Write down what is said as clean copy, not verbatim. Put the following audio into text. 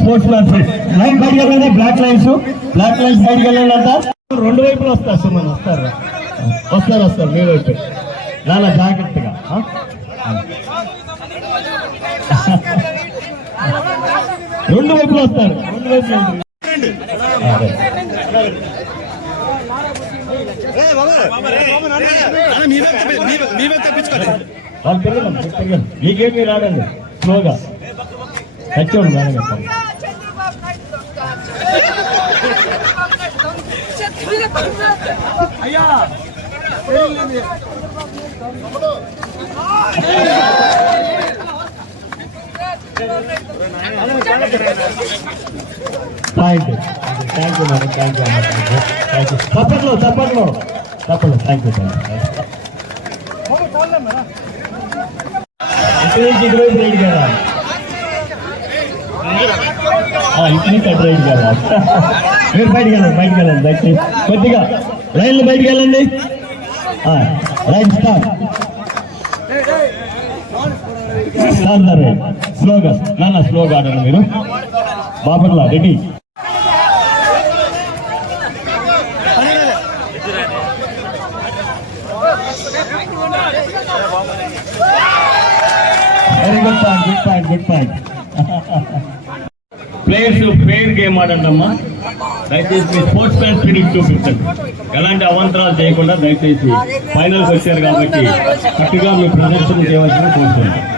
Sports line బయటకు వెళ్ళండి. Black lines బయటకు వెళ్ళాలంట. రెండు వైపులు వస్తారు సుమన్. వస్తారు మీ వైపు చాలా జాగ్రత్తగా. రెండు వైపులు వస్తారు. వాళ్ళు తిరగండి. మీకేం మీరు ఆడండి స్లోగా. తెచ్చోండి మేడం. అయ్యా thank you madam. Thank you. తప్పట్లో థ్యాంక్ యూ. ఇటువైపు రైడ్ కదా, ఇటు అటు రైడ్ కదా. మీరు బయటికి వెళ్ళండి దయచేసి కొద్దిగా లైన్లో బయటికి వెళ్ళండి. Right start. స్లోగా ఆడండి మీరు. Bapatla ready. Very good point. Players fair game ఆడండి అమ్మా. దయచేసి మీ స్పోర్ట్స్ మ్యాన్ స్పిరిట్ చూపించండి. ఎలాంటి అవాంతరాలు చేయకుండా దయచేసి ఫైనల్కి వచ్చారు కాబట్టి కరెక్ట్గా మీ ప్రదర్శన చేయవలసిన కోరుతున్నాను.